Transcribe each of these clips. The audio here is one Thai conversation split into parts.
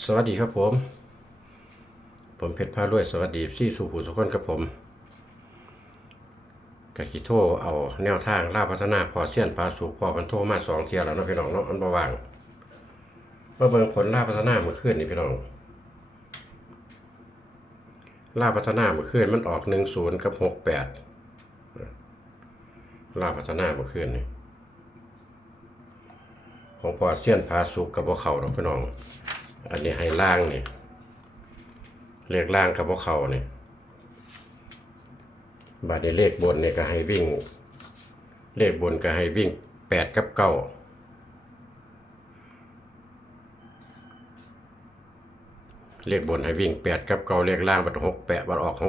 สวัสดีครับผมเพชรพารวยสวัสดีที่สู่ผู้สุขคนครับผมกะขิโทรเอาแนวทางล่าพัฒนาพอเซียนพาสุขพอมันโทรมา2 เที่ยแล้วเนาะพี่น้องเนาะอันบ่ว่างมาเบิ่งผลล่าพัฒนาเมื่อคืนนี่พี่น้องล่าพัฒนาเมื่อคืนมันออก10กับ68ล่าพัฒนาเมื่อคืนนี่ของพอเซียนพาสุขกับบ่เข้าดอกพี่น้องอันนี้ให้ล่างนี่เลขล่างกับบ่เข้านี่บาดนี้เลขบนนี่ก็ให้วิ่งเลขบนก็ให้วิ่ง8กับ9เลขบนให้วิ่ง8กับ9เลขล่างบัด68บัดออก68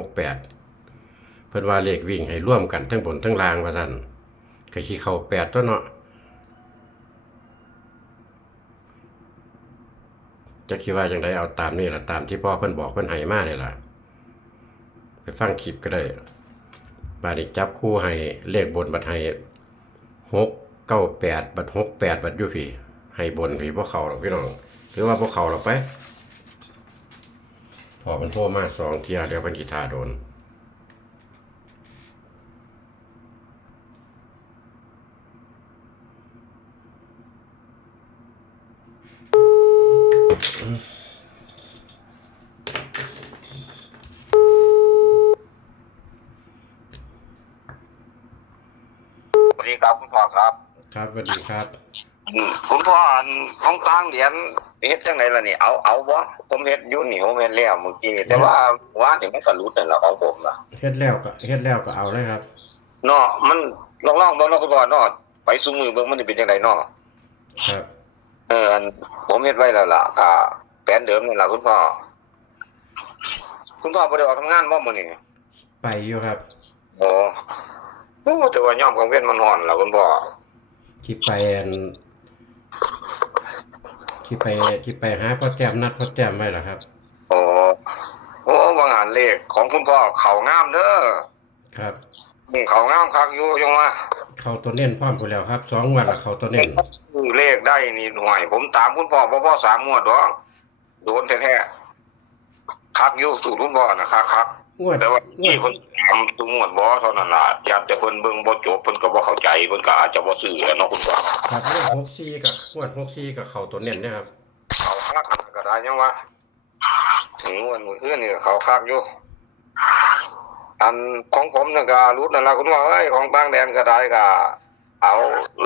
เพิ่นว่าเลขวิ่งให้ร่วมกันทั้งบนทั้งล่างว่าซั่นก็สิเข้า8ตัวเนาะจะคิดว่าจังไดเอาตามนี่ล่ะตามที่พ่อเพิ่นบอกเพิ่นให้มานี่ล่ะไปฟังคลิปก็ได้บาดนี้จับคู่ให้เลขบนบัดให้698บัด68บัดอยู่พี่ให้บนพี่บ่เข้าหรอกพี่น้องหรือว่าบ่เข้าหรอกไปพอมันโทรมา2 เที่ยเดี๋ยวเพิ่นสิท่าโดนสวัสดีครับคุณพ่อครับครับสวัสดีครับคุณพ่อของกลางเหรียญเฮ็ดจังไดล่ะนี่เอาบ่ผมเฮ็ดอยู่นี่ผมเฮ็ดแล้วเมื่อกี้แต่ว่านี่มันก็หลุดนั่นล่ะของผมล่ะเฮ็ดแล้วก็เอาเลยครับเนาะมันลองๆเบิ่งเนาะคุณพ่อเนาะไปซุมือเบิ่งมันสิเป็นจังไดเนาะครับอันผมเฮ็ดไว้แล้วล่ะก็แผนเดิมนี่ล่ะคุณพ่อบ่ได้ออกทำงานบ่มื้อนี้ไปอยู่ครับโอ้โอ้แต่ว่ายามกลางเว้นมันร้อนล่ะคุณพ่อคิดไปอันคิดไปคิดไปหาพ่อแจ่มนัดพ่อแจ่มไว้ล่ะครับโอ้โอ้บางอันเลขของคุณพ่อเข้างามเด้อครับเข้างามคักอยู่จังว่าเข้าตัวเน้นพร้อมพู้นแล้วครับ2 งวดแล้วเข้าตัวเน้นเลขได้นี่ห่วยผมตามคุณพ่อบ่พอ3 งวดดอกโดนแท้ๆคักอยู่สู่คุณพ่อนะคักงวดแต่ว่ามีคนถามทุกงวดบ่เท่านั้นล่ะญาติแต่เพิ่นเบิ่งบ่จบเพิ่นก็บ่เข้าใจเพิ่นก็อาจจะบ่ซื้อเนาะคุณพ่อครับ64กับงวด64กับเข้าตัวเน้นเด้อครับเขาคักก็ได้ยังว่างวดมื้อคืนนี่เขาคักอยู่อันของผมน่ะก็รุดนั่นล่ะคุณพ่อเอ้ยของต่างแดนก็ได้ก็เอา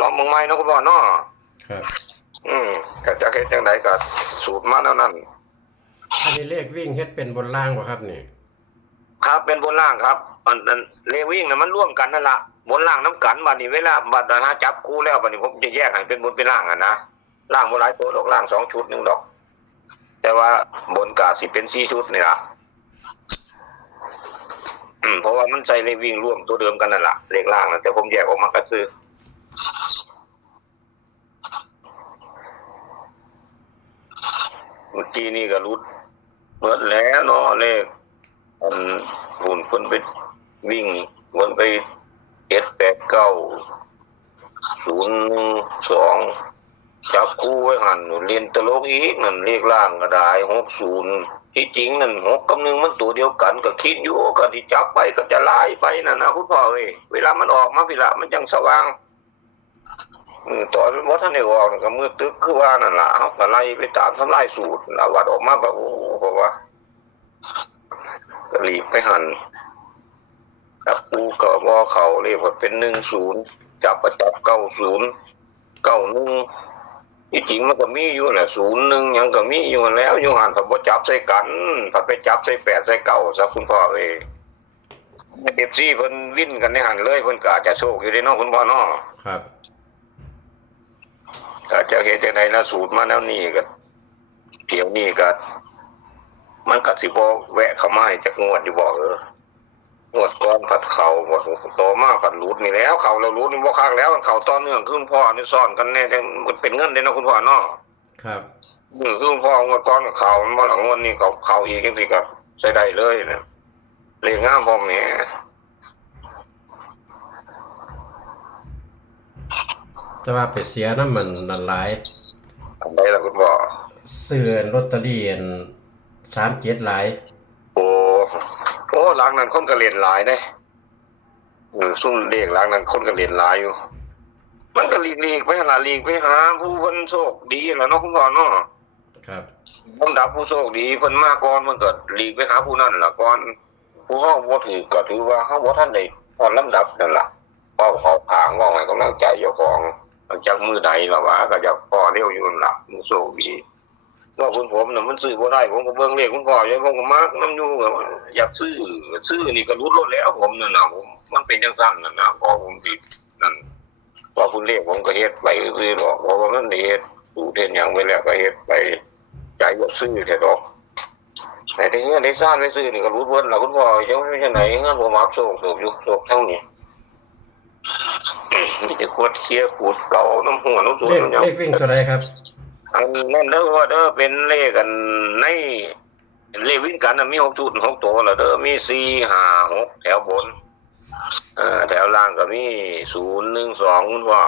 ลองเบิ่งใหม่เนาะคุณพ่อเนาะครับก็จะเฮ็ดจังไดก็สูตรมาแนวนั้นอันนี้เลขวิ่งเฮ็ดเป็นบนล่างบ่ครับนี่ครับเป็นบนล่างครับอันเลวิ่งน่ะมันร่วมกันนั่นล่ะบนล่างน้ำกันบัดนี้เวลาบัดนะจับคู่แล้วบัดนี้ผมจะแยกให้เป็นบนเป็นล่างอ่ะนะล่างบ่หลายตัวดอกล่าง2 ชุดนึงดอกแต่ว่าบนก็สิเป็น4 ชุดนี่ล่ะเพราะว่ามันใส่เลวิ่งร่วมตัวเดิมกันนั่นล่ะเลขล่างน่ะแต่ผมแยกออกมาก็คือเมื่อกี้นี่ก็รุดเบิดแล้วเนาะเลขหุ่นคนไปวิ่งวนไป789 012จับคู่ไว้หันเรียนตลกอีกนั่นเลขล่างก็ได้60ที่จริงนั่น6กับ1มันตัวเดียวกันก็คิดอยู่ก็ที่จับไปก็จะลายไปนั่นนะคุณพ่อเอ้ยเวลามันออกมาพี่ละมันจังสว่างตอนบ่ทันได้ออกก็มืดตึกคือว่านั่นล่ะเฮาก็ไล่ไปตามทำลายสูตรแล้ววัดออกมาแบบโอ้เพราะว่าก็รีบไปหันจับคู่ก็บ่เข้าเรียกว่าเป็น10จับประจับ90 91ที่จริงมันก็มีอยู่แหละ01หยังก็มีอยู่แล้วอยู่หันถ้าบ่จับใส่กันถ้าไปจับใส่8ใส่9ซะคุณพ่อเอ้ย FC เพิ่นวินกันในหันเลยเพิ่นก็อาจจะโชคอยู่เด้เนาะคุณพ่อเนาะครับก็จะเฮ็ดจังได๋นะสูตรมาแล้วนี่ก็เดี๋ยวนี้ก็มันก็สิบ่แวะเข้ามาให้จักงวดอยู่บ่งวดก่อนผัดเข้างวดต่อมาผัดหลุดนี่แล้วเข้าแล้วหลุดนี่บ่คักแล้วเข้าต่อเนื่องคือคุณพ่อนี่ซ้อนกันแน่มันเป็นเงินเด้เนาะคุณพ่อเนาะครับคือคุณพ่องวดก่อนก็เข้าบ่หลังงวดนี้เข้าอีกจังซี่ก็ใช้ได้เลยนะเลขงามพร้อมนี่แต่ว่าไปเสียน้ำมันนั่นหลายอันใดล่ะคุณพ่อ ซื้อลอตเตอรี่37หลายโอ้โอ้หลังนั้นคนก็เล่นหลายเด้ซุ่มเลขหลังนั้นคนก็เล่นหลายอยู่มันก็หลีกไปหาหลีกไปหาผู้เพิ่นโชคดีแหล้วเนาะคุณพ่อเนาะครับลำดับผู้โชคดีเพิ่นมาก่อนมันก็หลีกไปหาผู้นั้นล่ะก่อนผู้เฮาบ่ถือก็ถือว่าเฮาบ่ทันได้พอลำดับนั่นล่ะเว้าเข้าข้างเว้าให้กำลังใจเจ้าของจากมือใดล่ะว่าก็จะพอเร็วอยู่นั่นล่ะผู้โชคดีว่าคุณผมน่ะมันซื้อบ่ได้ผมก็เบิ่งเลขคุณพ่ออยู่ผมก็มักนำอยู่ก็อยากซื้อนี่ก็รุดรถแล้วผมนั่นน่ะผมมันเป็นจังซั่นนั่นน่ะพอผมสินั่นว่าคุณเลขผมก็เฮ็ดไปซื่อๆดอกเพราะว่ามันได้เฮ็ดดูเฮ็ดหยังไว้แล้วก็เฮ็ดไปใจอยากซื้อแท้ดอกแต่ที่เงินได้ซ่านไม่ซื้อนี่ก็รุดเบิ่นล่ะคุณพ่อยังไม่จังไหนเงินผมอัพโชคอยู่โชคเท่านี้มีแต่ขวดเคลียร์ขวดเก่าน้ำหัวน้ำสู เลขวิ่งตัวใดครับอันนั่นเด้อว่าเด้อเป็นเลขกันในเลขวิ่งกันน่ะมี6 ชุด 6 ตัวแล้วเด้อมี4 5 6แถวบนแถวล่างก็มี0 1 2คุณพ่อ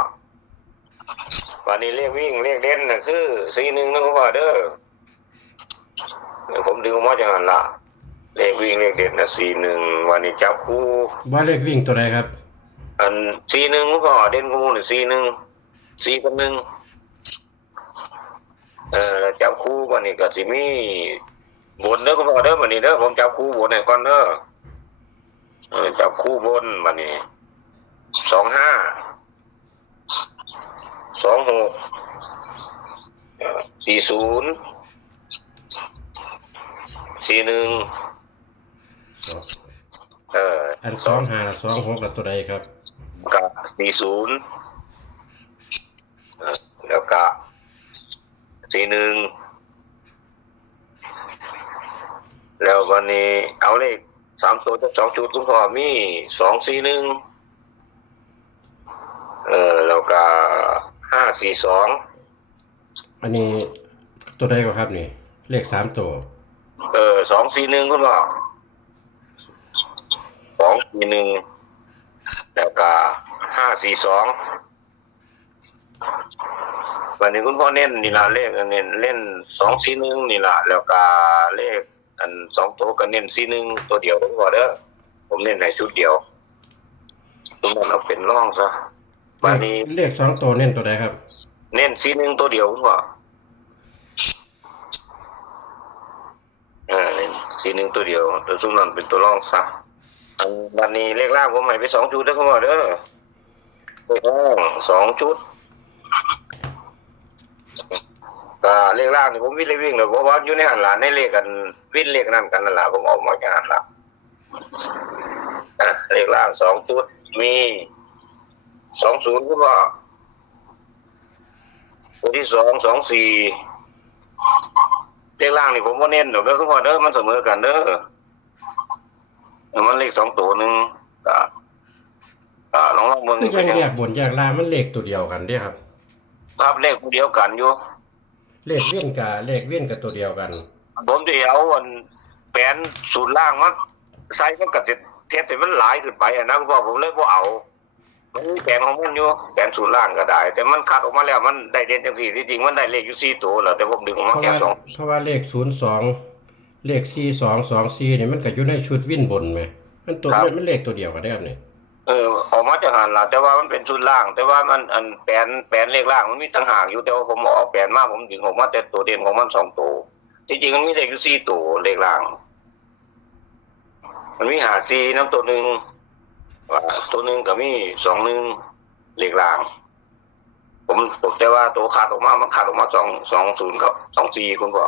วันนี้เลขวิ่งเลขเด่นน่ะคือ41นะคุณพ่อเด้อผมดึงออกมาจากนั้นล่ะเลขวิ่งเลขเด่นน่ะ41วันนี้จับคู่ว่าเลขวิ่งตัวใดครับอัน41คุณพ่อเด่นคู่นี่41 4กับ1จับคู่วันนี้ก็สิมีบนเด้อคุณพ่อเด้อวันนี้เด้อผมจับคู่บนให้ก่อนเด้อจับคู่บนวันนี้25 26 40 41อัน25 26แล้วตัวใดครับก็40แล้วก็41แล้ววันนี้เอาเลข3ตัวจาก2 ชุดคุณพ่อมี241แล้วก็542อันนี้ตัวใดก็ครับนี่เลข3ตัว241คุณพ่อ241แล้วก็542วันนี้คุณพ่อเน้นนี่ล่ะเลขเน้นเล่น241นี่ล่ะแล้วก็เลขอัน2ตัวก็เน้น41ตัวเดียวคุณพ่อเด้อผมเน้นให้ชุดเดียวคุณพ่อเอาเป็นร่องซะวันนี้เลข2ตัวเน้นตัวใดครับเน้น41ตัวเดียวคุณพ่อเน้น41ตัวเดียวตัวซุ่มนั้นเป็นตัวร่องซะวันนี้เลขล่างผมให้ไป2 ชุดเด้อคุณพ่อเด้อเลขล่าง2 ชุดก็เลขล่างนี่ผมวิ่งเลยเพราะว่าอยู่ในหันหลานในเลขกันวิ่งเลขนั่นกันนั่นแหละผมออกมาจากหันหลังเลขล่าง2 ชุดมี20คุณพ่อตัวที่2 24เลขล่างนี่ผมบ่เน้นดอกเด้อคุณพ่อเด้อมันเสมอกันเด้อมันเลข2 ตัวนึงลองเบิ่งคือจังแยกบนแยกล่างมันเลขตัวเดียวกันเด้ครับครับเลขเดียวกันอยู่เลขเวียนกับตัวเดียวกันผมจะเอาอันแผนสูตรล่างมันใส่มันก็จะเทสให้มันหลายขึ้นไปนะคุณพ่อผมเลยบ่เอามันมีแผนของมันอยู่แผนสูตรล่างก็ได้แต่มันคัดออกมาแล้วมันได้เด่นจังซี่ที่จริงมันได้เลขอยู่4 ตัวแล้วแต่ผมดึงออกมาแค่2เพราะว่าเลข02เลข4224นี่มันก็อยู่ในชุดวินบนแม่มันตัวมันเลขตัวเดียวกันได้ครับนี่ออกมาจากหันล่ะแต่ว่ามันเป็นชุดล่างแต่ว่ามันอันแผนเลขล่างมันมีต่างหากอยู่แต่ว่าผมเอาแผนมาผมดึงออกมาแต่ตัวเด่นของมัน2 ตัวที่จริงมันมีเลขอยู่4 ตัวเลขล่างมันมี54นำตัวนึงตัวนึงก็มี21เลขล่างผมแต่ว่าตัวขาดออกมามันขาดออกมา20กับ24คุณพ่อ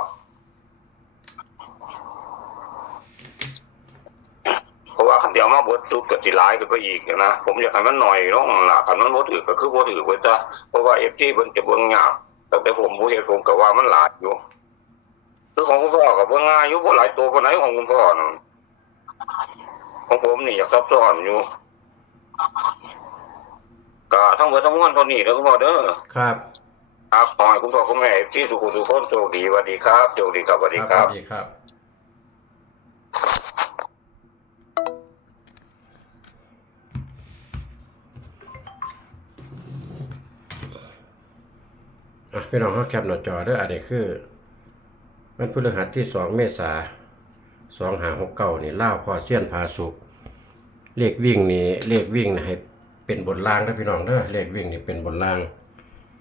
เพราะว่าคันเดียวมาบดจุดก็สิหลายขึ้นไปอีกนะผมอยากให้มันหน่อยลงล่ะคันมันบ่ถือก็คือบ่ถือไว้ซะเพราะว่า FT เพิ่นจะเบิ่งยากแต่ผมผู้เฮ็ดผมก็ว่ามันหลายอยู่คือของคุณพ่อก็เบิ่งง่ายอยู่บ่หลายตัวปานไหนของคุณพ่อนั่นของผมนี่อยากซับซ้อนอยู่ก็ทั้งเบิดทั้งมวลเท่านี้เด้อคุณพ่อเด้อครับครับขอให้คุณพ่อคุณแม่ที่ทุกคนโชคดีสวัสดีครับโชคดีครับสวัสดีครับสวัสดีครับพี่น้องเขาแคปหน้าจอเด้ออันนี้คือ วันพฤหัสที่2 เมษายน 2569นี่ลาวพ่อเซียนพาสุขเลขวิ่งนี่ให้เป็นบนล่างนะพี่น้องเด้อเลขวิ่งนี่เป็นบนล่าง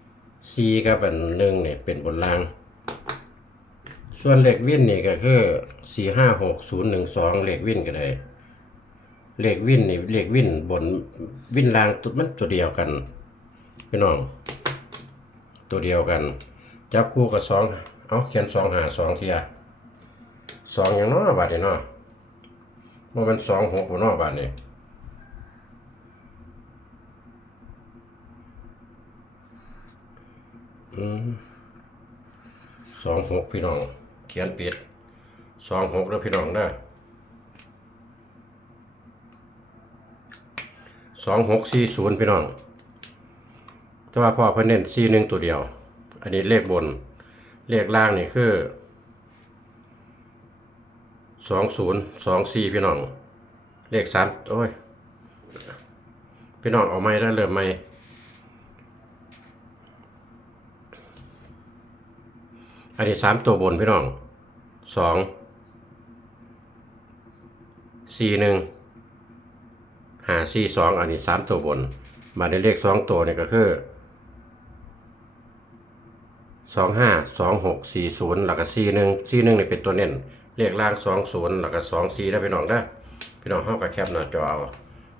4กับอัน1นี่เป็นบนล่างส่วนเลขวิ่นนี่ก็คือ456012เลขวิ่นก็ได้เลขวิ่นนี่เลขวิ่นบนวิ่นล่างมันตัวเดียวกันพี่น้องตัวเดียวกันจับคู่กับ2เอาเขียน252เสีย2อย่างน้อยบาดนี่เนาะบ่แม่น26บ่เนาะบาดนี่26พี่น้องเขียนปิด26เด้อพี่น้องเด้อ2640พี่น้องแต่ว่าพ่อเพิ่นเน้น41ตัวเดียวอันนี้เลขบนเลขล่างนี่คือ2024พี่น้องเลข3โอ้ยพี่น้องเอาใหม่แล้วเริ่มใหม่อันนี้3ตัวบนพี่น้อง241 542อันนี้3ตัวบนมาในเลข2ตัวนี่ก็คือ252640แล้วก็41นี่เป็นตัวเน้นเลขล่าง20แล้วก็24แล้วพี่น้องเด้อพี่น้องเฮาก็แคปหน้าจอเอา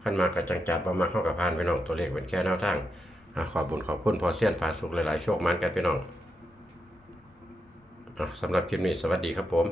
คันมาก็จังจัดบ่มาเข้ากับพานพี่น้องตัวเลขเป็นแค่แนวทางขอบคุณพอเซียนพาสุขหลายๆโชคมันกันพี่น้องสำหรับคลิปนี้สวัสดีครับผม